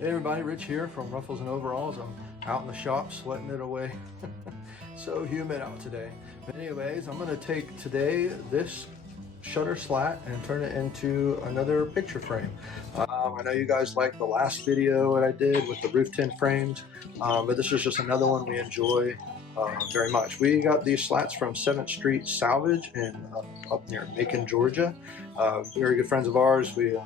Hey everybody, Rich here from Ruffles and Overalls. I'm out in the shop sweating it away. So humid out today. But anyways, I'm going to take today this shutter slat and turn it into another picture frame. I know you guys liked the last video that I did with the roof tin frames, but this is just another one we enjoy very much. We got these slats from 7th Street Salvage in up near Macon, Georgia. Very good friends of ours. We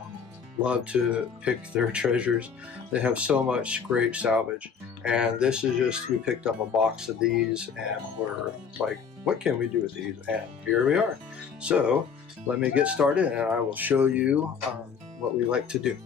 love to pick their treasures. They have so much great salvage, and this is just, we picked up a box of these and we're like, what can we do with these? And here we are. So let me get started and I will show you what we like to do.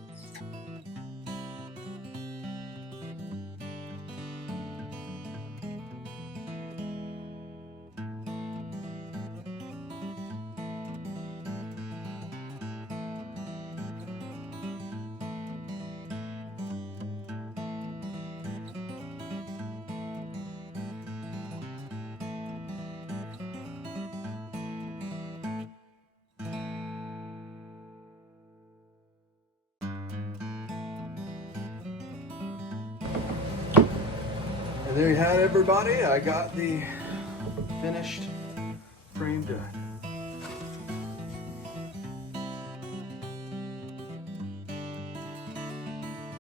And there you have it, everybody. I got the finished frame done.